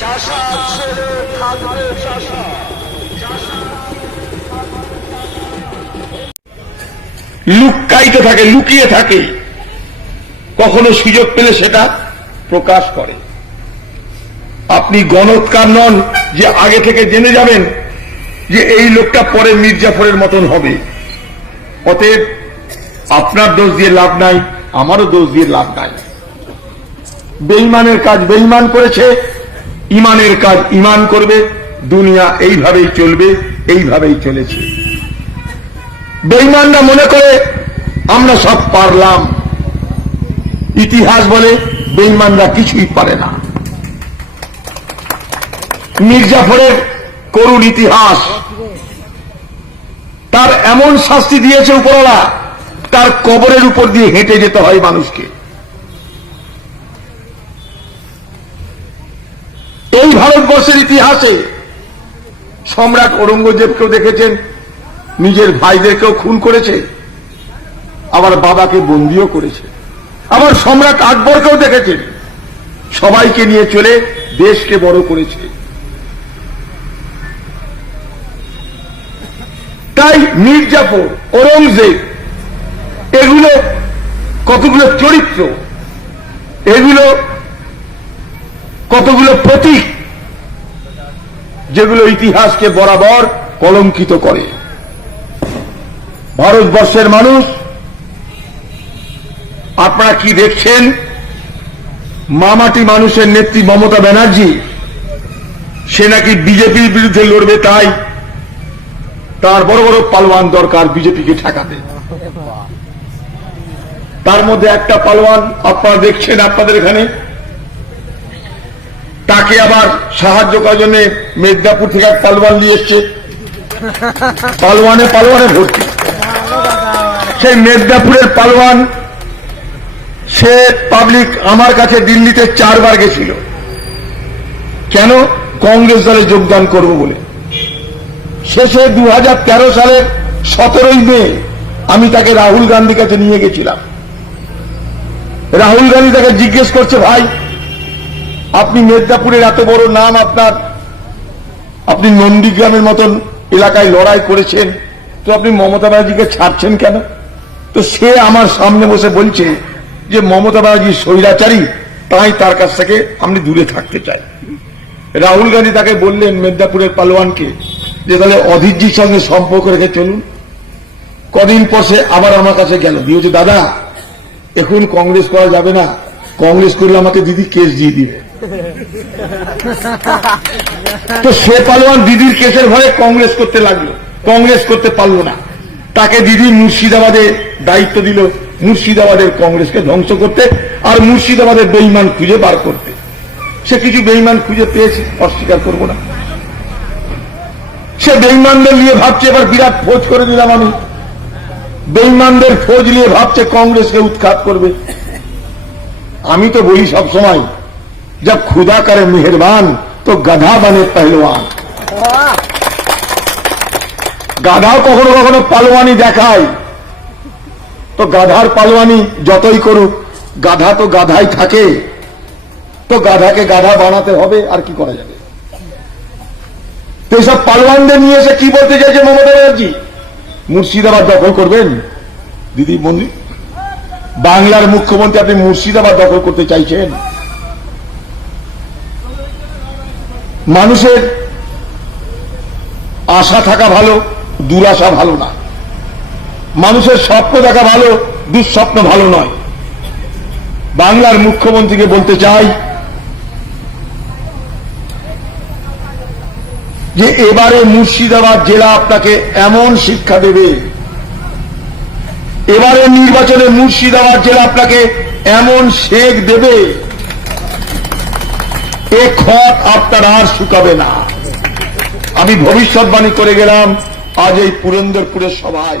চাষা ছেড়ে থাকবে চাষা। লুকাইতে থাকে, লুকিয়ে থাকে, কখনো সুযোগ পেলে সেটা প্রকাশ করে। আপনি গণৎকার নন যে আগে থেকে জেনে যাবেন যে এই লোকটা পরে মির্জাফরের মতন হবে। অতএব আপনার দোষ দিয়ে লাভ নাই, আমারও দোষ দিয়ে লাভ নাই। বেঈমানের কাজ বেঈমান করেছে, ইমানের কাজ ইমান করবে। দুনিয়া এইভাবেই চলবে, এইভাবেই চলেছে। বেঈমানরা মনে করে আমরা সব পারলাম। ইতিহাস বলে বেঈমানরা কিছুই পারে না। মির্জাফরের করুণ ইতিহাস, তার এমন শাস্তি দিয়েছে উপরওয়ালা, তার কবরের উপর দিয়ে হেঁটে যেতে হয় মানুষকে। এই ভারতবর্ষের ইতিহাসে সম্রাট ঔরঙ্গজেবকেও দেখেছেন নিজের ভাইদেরকেও খুন করেছে, আবার বাবাকে বন্দিও করেছে। আবার সম্রাট আকবরকেও দেখেছেন সবাইকে নিয়ে চলে দেশকে বড় করেছে। তাই মির্জাফর, ঔরঙ্গজেব, এগুলো কতগুলো চরিত্র, এগুলো কতগুলো প্রতীক, যেগুলো ইতিহাসকে বরাবর কলঙ্কিত করে। ভারতবর্ষের মানুষ, আপনারা কি দেখছেন? মামাটি মানুষের নেত্রী মমতা ব্যানার্জি, সে নাকি বিজেপির বিরুদ্ধে লড়বে, তাই তার বড় বড় পালোয়ান দরকার বিজেপিকে ঠেকাতে। তার মধ্যে একটা পালোয়ান আপনারা দেখছেন আপনাদের এখানে, তাকে আবার সাহায্য করার জন্য মেদিনীপুর থেকে এক পালোয়ান নিয়ে এসছে। পালোয়ানে পালোয়ানে ভর্তি। সেই মেদিনীপুরের পালোয়ান, সে পাবলিক আমার কাছে দিল্লিতে 4 বার গেছিল। কেন? কংগ্রেস দলে যোগদান করব বলে। শেষে 2013 সালের 17ই মে আমি তাকে রাহুল গান্ধীর কাছে নিয়ে গেছিলাম। রাহুল গান্ধী তাকে জিজ্ঞেস করছে, ভাই আপনি মেদিনীপুরের এত বড় নাম আপনার, আপনি নন্দীগ্রামের মতন এলাকায় লড়াই করেছেন, তো আপনি মমতা ব্যানার্জিকে ছাড়ছেন কেন? তো সে আমার সামনে বসে বলছে যে মমতা ব্যানার্জি স্বৈরাচারী, তাই তার কাছ থেকে আমি দূরে থাকতে চাই। রাহুল গান্ধী তাকে বললেন, মেদিনীপুরের পালোয়ানকে, যে তাহলে অধীরজির সঙ্গে সম্পর্ক রেখে চলুন। কদিন পর সে আবার আমার কাছে গেল, দিয়েছে দাদা এখন কংগ্রেস করা যাবে না, কংগ্রেস করলে আমাকে দিদি কেস দিয়ে দিবে। তো সে পালোয়ান দিদির কেসের ভয়ে কংগ্রেস করতে লাগলো, কংগ্রেস করতে পারল না। তাকে দিদি মুর্শিদাবাদে দায়িত্ব দিল, মুর্শিদাবাদের কংগ্রেসকে ধ্বংস করতে আর মুর্শিদাবাদের বেঈমান খুঁজে বার করতে। সে কিছু বেঈমান খুঁজে পেয়েছে, অস্বীকার করব না। সে বেঈমানদের নিয়ে ভাবছে এবার বিরাট ফৌজ করে দিলাম আমি, বেঈমানদের ফৌজ নিয়ে ভাবছে কংগ্রেসকে উৎখাত করবে। আমি তো বলি সব সময়, जब खुदा करे मेहरबान तो गधा बने पहलवान। গাধাও কখনো কখনো পালোয়ানি দেখায়, তো গাধার পালোয়ানি যতই করুক, গাধা তো গাধাই থাকে, তো গাধাকে গাধা বানাতে হবে, আর কি করা যাবে? তো এইসব পালোয়ানদের নিয়ে এসে কি বলতে চাইছে মমতা ব্যানার্জি? মুর্শিদাবাদ দখল করবেন? দিদি বন্ধু, বাংলার মুখ্যমন্ত্রী, আপনি মুর্শিদাবাদ দখল করতে চাইছেন? মানুষের আশা থাকা ভালো, দুরাশা ভালো না। মানুষের স্বপ্ন দেখা ভালো, দুঃস্বপ্ন ভালো নয়। বাংলার মুখ্যমন্ত্রীকে বলতে চাই যে এবারে মুর্শিদাবাদ জেলা আপনাকে এমন শিক্ষা দেবে, এবারে নির্বাচনে মুর্শিদাবাদ জেলা আপনাকে এমন শেক দেবে, এ খত আপনার আর শুকাবে না। আমি ভবিষ্যৎবাণী করে গেলাম আজ এই পুরন্দরপুরের সভায়।